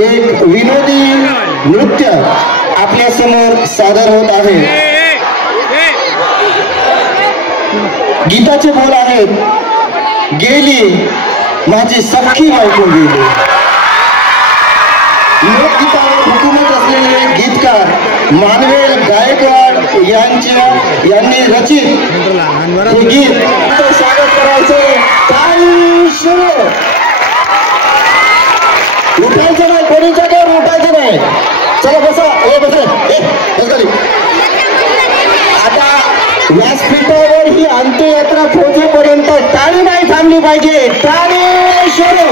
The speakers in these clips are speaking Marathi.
एक विनोदी नृत्य आपल्या समोर सादर होत आहे। गीताचे बोल आहेत, गेली माझी सख्खी बायको गेली। लोकगीतावर हुकूमत असलेले गीतकार मानवेल गायकवाड यांनी रचित हे गीत स्वागत करायचे। उठायचं नाही, कोणी जागेवर उठायचं नाही। चला बसा, बसा। आता व्यासपीठावर ही अंत्ययात्रा पोहोचेपर्यंत टाळी नाही थांबली पाहिजे। टाळी सुरू।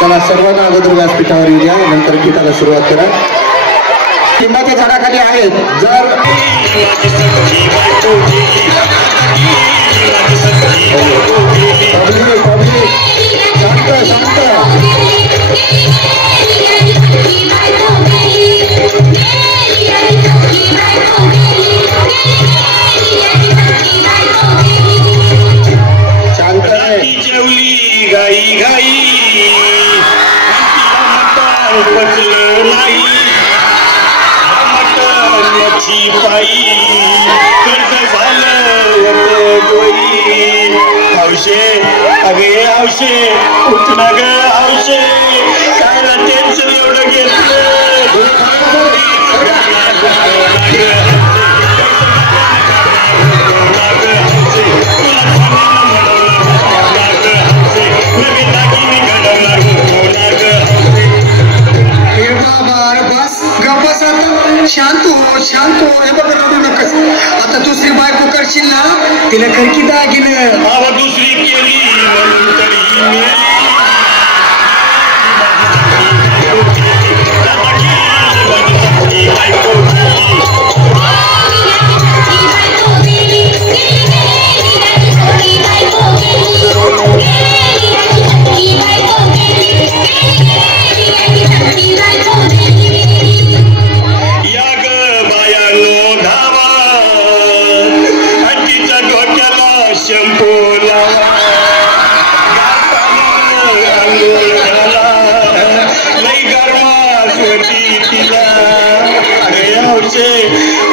चला सर्वांना अगोदर व्यासपीठावर येऊया, नंतर गीताला सुरुवात करा। लिंबाच्या झाडाखाली आहेत, जर शांत आहे। गाई गाई पचलं नाही मच्छी पायी कर्ज झालं डोई। हौशे अगे हौशे उठना ग हौशे, काय टेन्शन एवढं घेतलं। शांत हो, हे बघ रडू नकस। आता दुसरी बायको करशील ना, तिला करकी दागिनं दुसरी केली म्हणून तरी मेली।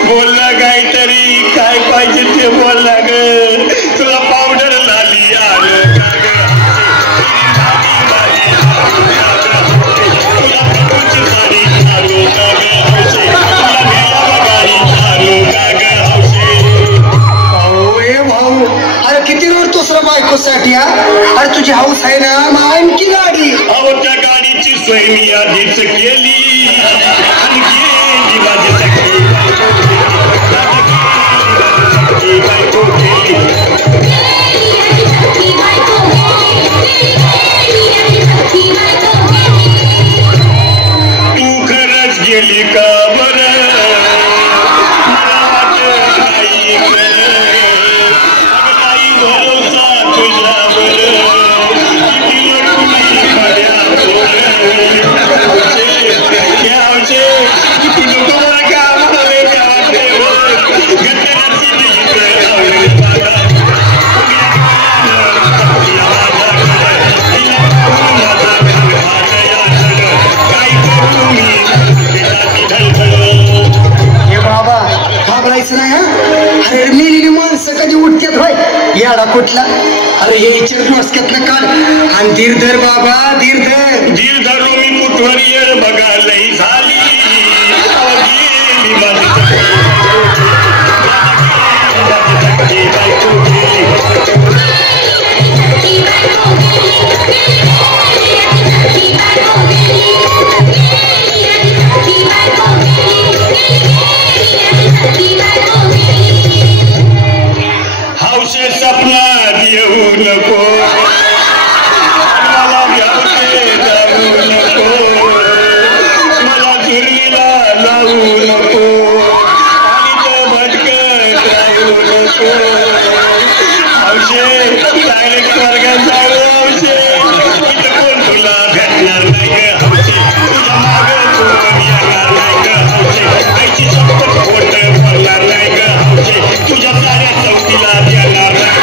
बोलला काहीतरी, काय पाहिजे ते बोलला ग। तुला पावडर लाली आलं भाऊ। अरे किती रडतोस रे बायकोसाठी? अरे तुझी हाऊस आहे ना, मग आणखी गाडी। अहो त्या गाडीची सोय मी आधीच केली। तू खरंच गेली का बरं? मला वाटत नाही नाही भरोसा तुझ्यावर, अरे मेलेली माणसं कधी उठतात भाई, याडा कुठला? अरे यायच्या डोसक्यातलं काढ आणि धीर धर बाबा, धीर धर। धीर धरू मी कुठवर येळ बघा लई झाली। स्वप्नात येऊ नको, मला घ्यावते जाऊ नको, मला चुरलीला लावू नको, आणि तो भटकत राहू नको. हौशे डायरेक्ट स्वर्गात जाऊ हौशे, इथं कोण तुला भेटणार नाही ग हौशे, तुझ्या मागं कोण येणार नाही ग हौशे, आईची चप्पल खोट बोलणार नाही ग हौशे, तुझ्या साऱ्या चौकीला देणार नाही.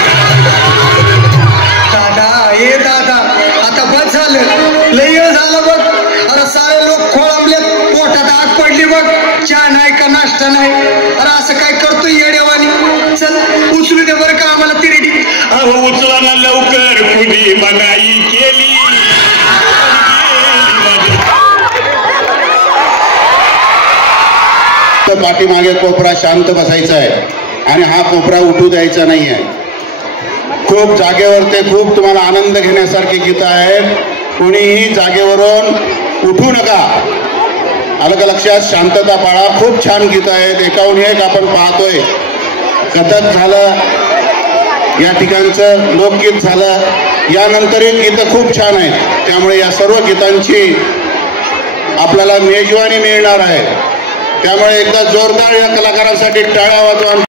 दादा ए दादा आता बस झालं, लय वेळ झालं बघ. अरे सारे लोक खोळंबले, पोटात आग पडली बघ, चहा नाही का नाश्ता नाही. अरे असं काय करतोय येड्यावानी, चल उचलू दे बरं का आम्हाला तिरडी. अहो उचला ना लवकर, कुणी मनाई केली. पाठीमागे कोपरा शांत बसायचा आहे आणि हा कोपरा उठू द्यायचा नाही आहे. खूप जागेवर ते खूप तुम्हाला आनंद घेण्यासारखी गीतं आहेत, कोणीही जागेवरून उठू नका. आलं का लक्षात? शांतता पाळा. खूप छान गीतं आहेत, एकाहून एक आपण पाहतोय. कथक झालं, या ठिकाणचं लोकगीत झालं, यानंतरही गीतं खूप छान आहेत. त्यामुळे या सर्व गीतांची आपल्याला मेजवानी मिळणार आहे. त्यामुळे एकदा जोरदार या कलाकारांसाठी टाळ्या वाजवा.